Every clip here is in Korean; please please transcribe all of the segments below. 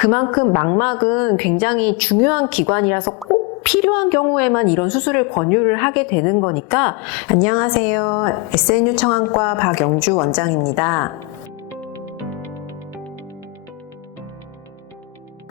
그만큼 망막은 굉장히 중요한 기관이라서 꼭 필요한 경우에만 이런 수술을 권유를 하게 되는 거니까. 안녕하세요. SNU 청안과 박영주 원장입니다.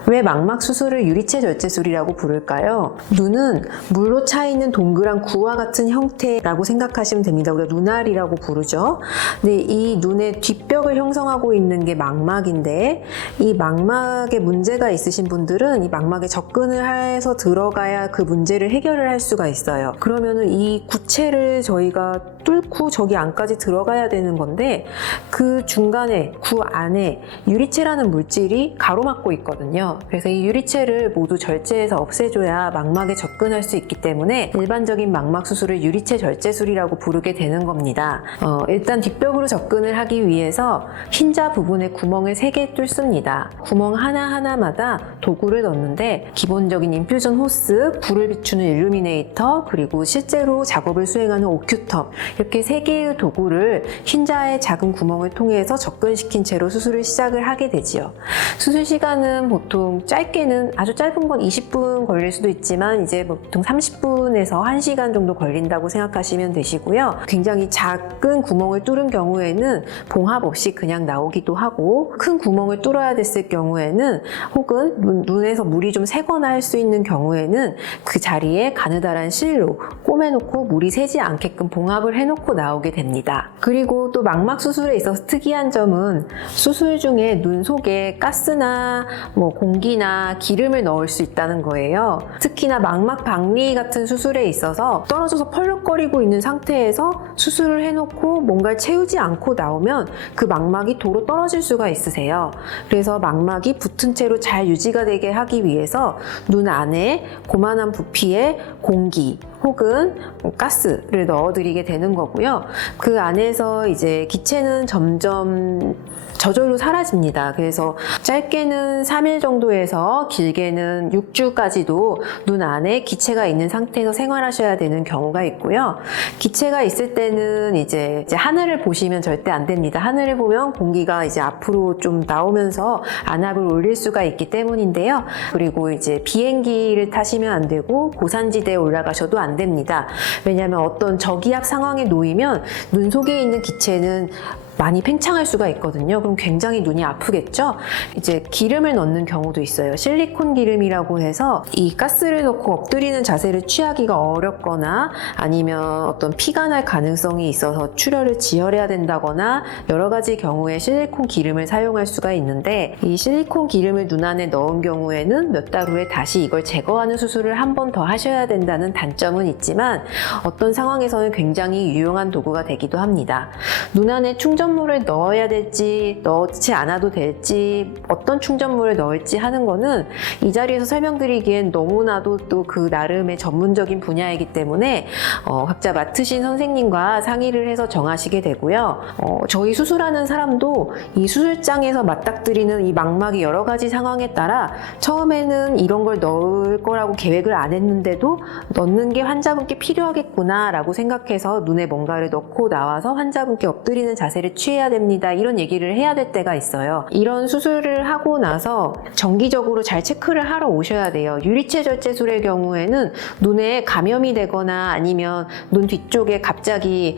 왜 망막 수술을 유리체 절제술이라고 부를까요? 눈은 물로 차 있는 동그란 구와 같은 형태라고 생각하시면 됩니다. 우리가 눈알이라고 부르죠. 근데 이 눈의 뒷벽을 형성하고 있는 게 망막인데, 이 망막에 문제가 있으신 분들은 이 망막에 접근을 해서 들어가야 그 문제를 해결을 할 수가 있어요. 그러면은 이 구체를 저희가 뚫고 저기 안까지 들어가야 되는 건데, 그 중간에 구 안에 유리체라는 물질이 가로막고 있거든요. 그래서 이 유리체를 모두 절제해서 없애줘야 망막에 접근할 수 있기 때문에 일반적인 망막 수술을 유리체 절제술이라고 부르게 되는 겁니다. 일단 뒷벽으로 접근을 하기 위해서 흰자 부분에 구멍을 3개 뚫습니다. 구멍 하나하나마다 도구를 넣는데, 기본적인 인퓨전 호스, 불을 비추는 일루미네이터, 그리고 실제로 작업을 수행하는 오큐텀, 이렇게 3개의 도구를 흰자의 작은 구멍을 통해서 접근시킨 채로 수술을 시작을 하게 되지요. 수술 시간은 보통 짧게는, 아주 짧은 건 20분 걸릴 수도 있지만 이제 보통 30분에서 1시간 정도 걸린다고 생각하시면 되시고요. 굉장히 작은 구멍을 뚫은 경우에는 봉합 없이 그냥 나오기도 하고, 큰 구멍을 뚫어야 됐을 경우에는, 혹은 눈에서 물이 좀 새거나 할 수 있는 경우에는 그 자리에 가느다란 실로 꼬매놓고 물이 새지 않게끔 봉합을 해놓고 나오게 됩니다. 그리고 또 망막 수술에 있어서 특이한 점은, 수술 중에 눈 속에 가스나 공기나 기름을 넣을 수 있다는 거예요. 특히나 망막 박리 같은 수술에 있어서 떨어져서 펄럭거리고 있는 상태에서 수술을 해놓고 뭔가를 채우지 않고 나오면 그 망막이 도로 떨어질 수가 있으세요. 그래서 망막이 붙은 채로 잘 유지가 되게 하기 위해서 눈 안에 고만한 부피의 공기 혹은 가스를 넣어드리게 되는 거고요. 그 안에서 이제 기체는 점점 저절로 사라집니다. 그래서 짧게는 3일 정도에서 길게는 6주까지도 눈 안에 기체가 있는 상태에서 생활하셔야 되는 경우가 있고요. 기체가 있을 때는 이제 하늘을 보시면 절대 안 됩니다. 하늘을 보면 공기가 이제 앞으로 좀 나오면서 안압을 올릴 수가 있기 때문인데요. 그리고 이제 비행기를 타시면 안 되고 고산지대에 올라가셔도 안 됩니다. 왜냐하면 어떤 저기압 상황에 놓이면 눈 속에 있는 기체는 많이 팽창할 수가 있거든요. 그럼 굉장히 눈이 아프겠죠? 이제 기름을 넣는 경우도 있어요. 실리콘 기름이라고 해서 이 가스를 넣고 엎드리는 자세를 취하기가 어렵거나, 아니면 어떤 피가 날 가능성이 있어서 출혈을 지혈해야 된다거나, 여러 가지 경우에 실리콘 기름을 사용할 수가 있는데, 이 실리콘 기름을 눈 안에 넣은 경우에는 몇 달 후에 다시 이걸 제거하는 수술을 한 번 더 하셔야 된다는 단점은 있지만, 어떤 상황에서는 굉장히 유용한 도구가 되기도 합니다. 눈 안에 충전물을 넣어야 될지 넣지 않아도 될지, 어떤 충전물을 넣을지 하는 거는 이 자리에서 설명드리기엔 너무나도 또 그 나름의 전문적인 분야이기 때문에 각자 맡으신 선생님과 상의를 해서 정하시게 되고요. 저희 수술하는 사람도 이 수술장에서 맞닥뜨리는 이 망막의 여러 가지 상황에 따라 처음에는 이런 걸 넣을 거라고 계획을 안 했는데도 넣는 게 환자분께 필요하겠구나 라고 생각해서 눈에 뭔가를 넣고 나와서 환자분께 엎드리는 자세를 취해야 됩니다. 이런 얘기를 해야 될 때가 있어요. 이런 수술을 하고 나서 정기적으로 잘 체크를 하러 오셔야 돼요. 유리체 절제술의 경우에는 눈에 감염이 되거나 아니면 눈 뒤쪽에 갑자기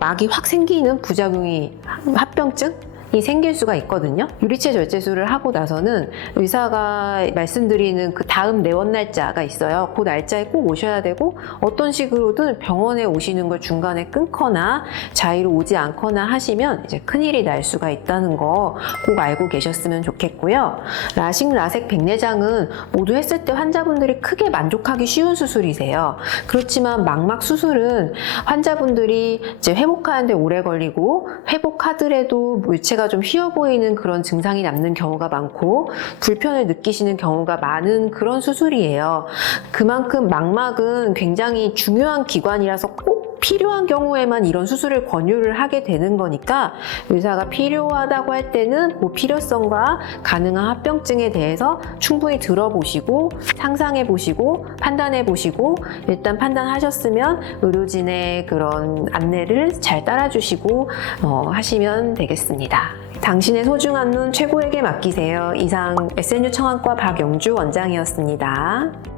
막이 확 생기는 부작용이, 합병증? 이 생길 수가 있거든요. 유리체 절제술을 하고 나서는 의사가 말씀드리는 그 다음 내원 날짜가 있어요. 그 날짜에 꼭 오셔야 되고, 어떤 식으로든 병원에 오시는 걸 중간에 끊거나 자의로 오지 않거나 하시면 이제 큰일이 날 수가 있다는 거 꼭 알고 계셨으면 좋겠고요. 라식, 라섹, 백내장은 모두 했을 때 환자분들이 크게 만족하기 쉬운 수술이세요. 그렇지만 망막 수술은 환자분들이 이제 회복하는데 오래 걸리고, 회복하더라도 물체가 좀 휘어 보이는 그런 증상이 남는 경우가 많고, 불편을 느끼시는 경우가 많은 그런 수술이에요. 그만큼 망막은 굉장히 중요한 기관이라서 꼭 필요한 경우에만 이런 수술을 권유를 하게 되는 거니까, 의사가 필요하다고 할 때는 그 필요성과 가능한 합병증에 대해서 충분히 들어보시고 상상해 보시고 판단해 보시고, 일단 판단하셨으면 의료진의 그런 안내를 잘 따라주시고 하시면 되겠습니다. 당신의 소중한 눈 최고에게 맡기세요. 이상 SNU 청안과 박영주 원장이었습니다.